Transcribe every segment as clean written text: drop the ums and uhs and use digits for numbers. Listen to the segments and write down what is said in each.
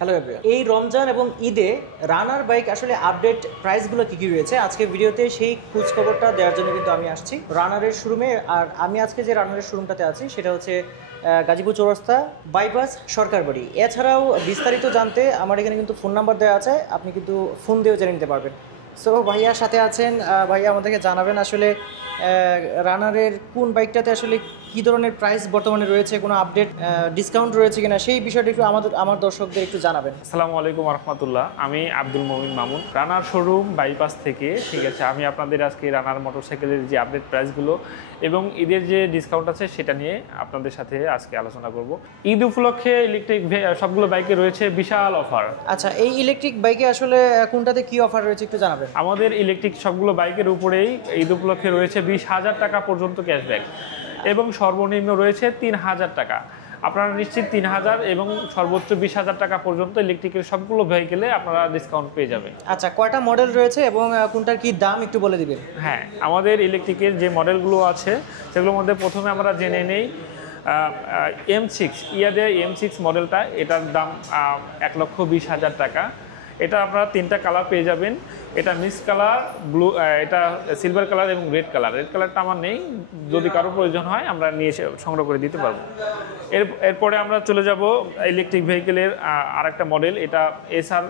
Hello everyone, এই রমজান এবং ঈদে রানার বাইক আসলে আপডেট প্রাইসগুলো কী কী রয়েছে আজকে ভিডিওতে সেই খোঁজ খবরটা দেওয়ার জন্য কিন্তু আমি আসছি রানারের শোরুমে। আর আমি আজকে যে রানারের শোরুমটাতে আছি সেটা হচ্ছে গাজীপুর চৌরাস্তা বাইপাস সরকার বাড়ি। এছাড়াও বিস্তারিত জানতে আমার এখানে কিন্তু ফোন নাম্বার দেওয়া আছে, আপনি কিন্তু ফোন দিয়েও জেনে নিতে পারবেন। সো ভাইয়ার সাথে আছেন, ভাইয়া আমাদেরকে জানাবেন আসলে রানারের কোন বাইকটাতে আসলে কী ধরনের প্রাইস বর্তমানে রয়েছে, কোনো আপডেট ডিসকাউন্ট রয়েছে কিনা সেই বিষয়টা একটু আমার দর্শকদের একটু জানাবেন। আসসালামু আলাইকুম রহমতুল্লাহ। আমি আব্দুল মমিন মামুন, রানার শোরুম বাইপাস থেকে। ঠিক আছে, আমি আপনাদের আজকে রানার মোটরসাইকেলের যে আপডেট প্রাইসগুলো এবং ঈদের যে ডিসকাউন্ট আছে সেটা নিয়ে আপনাদের সাথে আজকে আলোচনা করব। ঈদ উপলক্ষে ইলেকট্রিক সবগুলো বাইকে রয়েছে বিশাল অফার। আচ্ছা, এই ইলেকট্রিক বাইকে আসলে কোনটাতে কি অফার রয়েছে একটু জানাবেন। আমাদের ইলেকট্রিক সবগুলো বাইকের উপরেই ঈদ উপলক্ষে রয়েছে 20,000 টাকা পর্যন্ত ক্যাশব্যাক এবং সর্বনিম্ন রয়েছে 3,000 টাকা। আপনারা নিশ্চিত 3,000 এবং সর্বোচ্চ 20,000 টাকা পর্যন্ত ইলেকট্রিকের সবগুলো ভেহিকেলে আপনারা ডিসকাউন্ট পেয়ে যাবেন। আচ্ছা, কয়টা মডেল রয়েছে এবং কোনটার কি দাম একটু বলে দিবেন। হ্যাঁ, আমাদের ইলেকট্রিকের যে মডেলগুলো আছে সেগুলোর মধ্যে প্রথমে আমরা জেনে নেই M6 ইয়াদের M6 মডেলটা, এটার দাম 1,20,000 টাকা। এটা আপনারা 3টা কালার পেয়ে যাবেন। এটা মিক্স কালার, ব্লু, এটা সিলভার কালার এবং রেড কালার। রেড কালারটা আমার নেই, যদি কারো প্রয়োজন হয় আমরা নিয়ে এসে সংগ্রহ করে দিতে পারবো। এরপরে আমরা চলে যাব ইলেকট্রিক ভেহিকেলের আরেকটা মডেল, এটা SR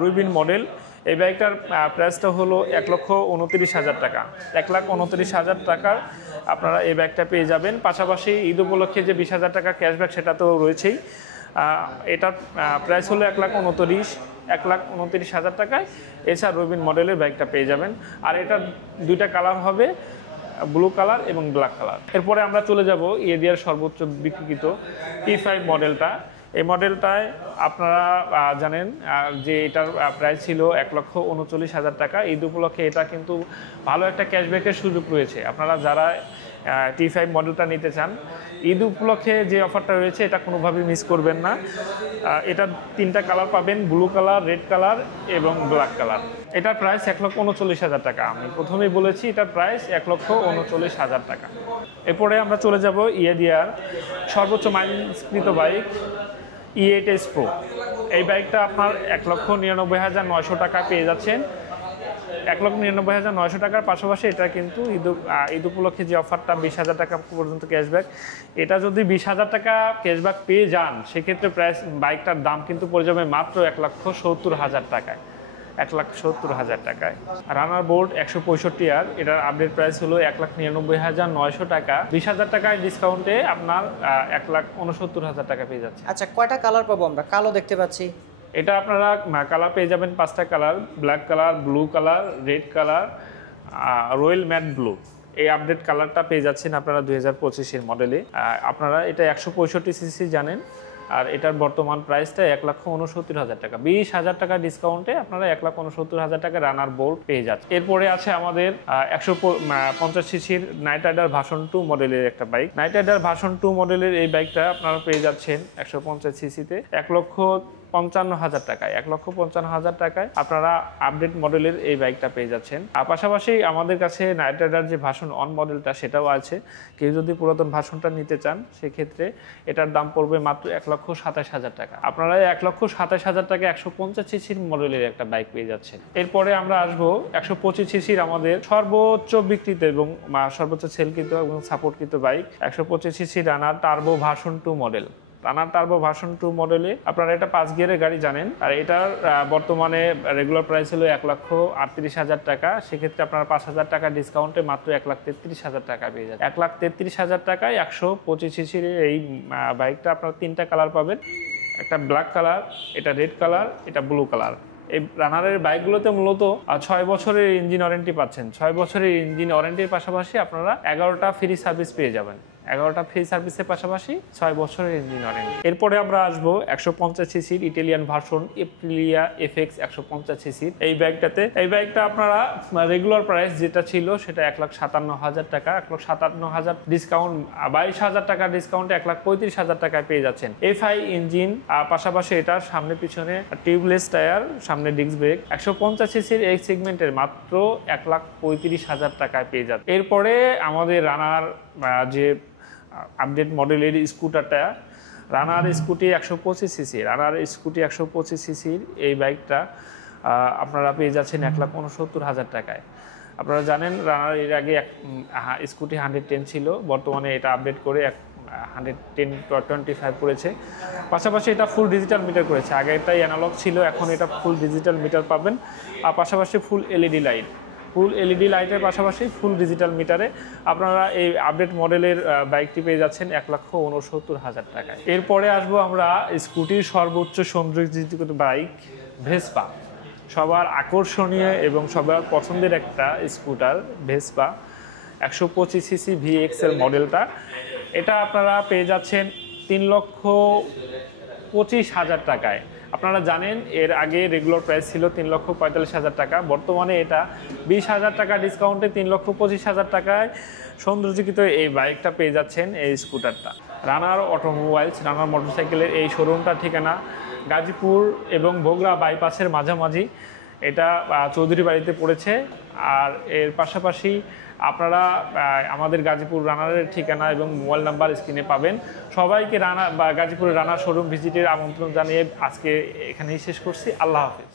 রুবিন মডেল। এই বাইকটার প্রাইসটা হলো 1,29,000 টাকা। 1,29,000 টাকার আপনারা এই বাইকটা পেয়ে যাবেন। পাশাপাশি ঈদ উপলক্ষে যে 20,000 টাকা ক্যাশব্যাক সেটা তো রয়েছেই। এটার প্রাইস হলো 1,29,000 টাকায় এছাড়া রবিন মডেলের বাইকটা পেয়ে যাবেন। আর এটার দুইটা কালার হবে, ব্লু কালার এবং ব্ল্যাক কালার। এরপরে আমরা চলে যাব এডিআর সর্বোচ্চ বিক্রিত T5 মডেলটা। এই মডেলটায় আপনারা জানেন যে এটার প্রাইস ছিল 1,39,000 টাকা। ঈদ উপলক্ষে এটা কিন্তু ভালো একটা ক্যাশব্যাকের সুযোগ রয়েছে। আপনারা যারা T5 মডেলটা নিতে চান, ঈদ উপলক্ষে যে অফারটা রয়েছে এটা কোনোভাবেই মিস করবেন না। এটা 3টা কালার পাবেন, ব্লু কালার, রেড কালার এবং ব্ল্যাক কালার। এটার প্রাইস 1,39,000 টাকা। আমি প্রথমেই বলেছি এটার প্রাইস 1,39,000 টাকা। এরপরে আমরা চলে যাব ইএডিআর সর্বোচ্চ মাইলেজকৃত বাইক E8S Pro। এই বাইকটা আপনার 1,99,900 টাকা পেয়ে যাচ্ছেন। 1,99,900 টাকার পাশাপাশি এটা কিন্তু ঈদ উপলক্ষে যে অফারটা 20,000 টাকা পর্যন্ত ক্যাশব্যাক, এটা যদি 20,000 টাকা ক্যাশব্যাক পেয়ে যান সেক্ষেত্রে প্রাইস বাইকটার দাম কিন্তু পড়ে যাবে মাত্র 1,70,000 টাকায়। 1,70,000 টাকায় রানার বোল্ট 165 আর এটার আপডেট প্রাইস হলো 1,99,900 টাকা। 20,000 টাকায় ডিসকাউন্টে আপনার 1,69,000 টাকা পেয়ে যাচ্ছে। আচ্ছা, কয়টা কালার পাবো আমরা? কালো দেখতে পাচ্ছি। এটা আপনারা কালার পেয়ে যাবেন 5টা colour, black colour, blue colour, red colour, royal matte blue. এই আপডেট কালারটা পেয়ে যাচ্ছেন আপনারা 2025-এর মডেলে। আপনারা এটা 165 সিসি জানেন, আর এটার বর্তমান প্রাইসটা 1,69,000 টাকা। 20,000 টাকা ডিসকাউন্টে আপনারা 1,69,000 টাকা রানার বোল্ট পেয়ে যাচ্ছে। এরপরে আছে আমাদের 150 সিসির নাইট রাইডার ভার্সন 2 মডেলের একটা বাইক। নাইট রাইডার ভার্সন 2 মডেলের এই বাইকটা আপনারা পেয়ে যাচ্ছেন 150 সিসিতে 1,55,000 টাকায়। 1,55,000 টাকায় আপনারা আপডেট মডেলের এই বাইকটা পেয়ে যাচ্ছেন। আর পাশাপাশি আমাদের কাছে নাইট রাইডার যে ভার্সন 1 মডেলটা সেটাও আছে। কেউ যদি পুরাতন ভার্সনটা নিতে চান সেক্ষেত্রে এটার দাম পড়বে মাত্র 1,27,000 টাকা। আপনারা 1,27,000 টাকা 150 সিসির মডেলের একটা বাইক পেয়ে যাচ্ছেন। এরপরে আমরা আসবো 125 সিসির আমাদের সর্বোচ্চ বিক্রিত এবং সর্বোচ্চ সেলকৃত এবং সাপোর্টকৃত বাইক 125 সিসি রানার টার্বো ভার্সন 2 মডেল। রানার টার্বো ভার্সন 2 মডেলে আপনারা এটা 5 গিয়ারের গাড়ি জানেন, আর এটার বর্তমানে রেগুলার প্রাইস হলো 1,38,000 টাকা। সেক্ষেত্রে আপনারা 5,000 টাকা ডিসকাউন্টে মাত্র 1,33,000 টাকা পেয়ে যাবেন। 1,33,000 টাকায় 125 সিসির এই বাইকটা আপনারা 3টা কালার পাবেন, একটা ব্ল্যাক কালার, এটা রেড কালার, এটা ব্লু কালার। এই রানারের বাইকগুলোতে মূলত 6 বছরের ইঞ্জিন ওয়ারেন্টি পাচ্ছেন। 6 বছরের ইঞ্জিন ওয়ারেন্টির পাশাপাশি আপনারা 11টা ফ্রি সার্ভিস পেয়ে যাবেন। 11টা ফ্রি সার্ভিসের পাশাপাশি 6 বছরের ইঞ্জিন ওয়ারেন্টি। এরপরে আমরা আসবো 150 সিসির ইটালিয়ান ভার্সন এপ্রিলিয়া FX 150 সিসির এই বাইকটাতে। এই বাইকটা আপনারা রেগুলার প্রাইস যেটা ছিল সেটা 1,57,000 টাকা। 1,57,000 ডিসকাউন্ট 22,000 টাকা ডিসকাউন্টে 1,35,000 টাকায় পেয়ে যাচ্ছেন। FI ইঞ্জিন, পাশাপাশি এটার সামনে পিছনে টিউবলেস টায়ার, সামনে ডিস্ক ব্রেক। 150 সিসির এই সেগমেন্টের মাত্র 1,35,000 টাকায় পেয়ে যাচ্ছে। এরপরে আমাদের রানার যে আপডেট মডেলের স্কুটারটা Runner scooty 125 CC, Runner scooty 125 সিসির এই বাইকটা আপনারা পেয়ে যাচ্ছেন 1,69,000 টাকায়। আপনারা জানেন রানার এর আগে স্কুটি 110 ছিল, বর্তমানে এটা আপডেট করে 110/25 করেছে। পাশাপাশি এটা ফুল ডিজিটাল মিটার করেছে, আগে এটাই অ্যানালগ ছিল, এখন এটা ফুল ডিজিটাল মিটার পাবেন। আর পাশাপাশি ফুল এলইডি লাইট, ফুল এলইডি লাইটের পাশাপাশি ফুল ডিজিটাল মিটারে আপনারা এই আপডেট মডেলের বাইকটি পেয়ে যাচ্ছেন 1,69,000 টাকায়। এরপরে আসবো আমরা স্কুটির সর্বোচ্চ সৌন্দর্যযুক্ত বাইক ভেসপা। সবার আকর্ষণীয় এবং সবার পছন্দের একটা স্কুটার ভেসপা 125 সিসি ভিএক্সেল মডেলটা। এটা আপনারা পেয়ে যাচ্ছেন 3,25,000 টাকায়। আপনারা জানেন এর আগে রেগুলার প্রাইস ছিল 3,45,000 টাকা, বর্তমানে এটা 20,000 টাকা ডিসকাউন্টে 3,25,000 টাকায় সৌন্দর্যীকৃত এই বাইকটা পেয়ে যাচ্ছেন, এই স্কুটারটা। রানার অটোমোবাইলস, রানার মোটরসাইকেলের এই শোরুমটা ঠিকানা গাজীপুর এবং বগুড়া বাইপাসের মাঝামাঝি। এটা চৌধুরী বাড়িতে পড়েছে। আর এর পাশাপাশি আপনারা আমাদের গাজীপুর রানারের ঠিকানা এবং মোবাইল নাম্বার স্ক্রিনে পাবেন। সবাইকে গাজীপুরের রানার শোরুম ভিজিটের আমন্ত্রণ জানিয়ে আজকে এখানেই শেষ করছি। আল্লাহ হাফেজ।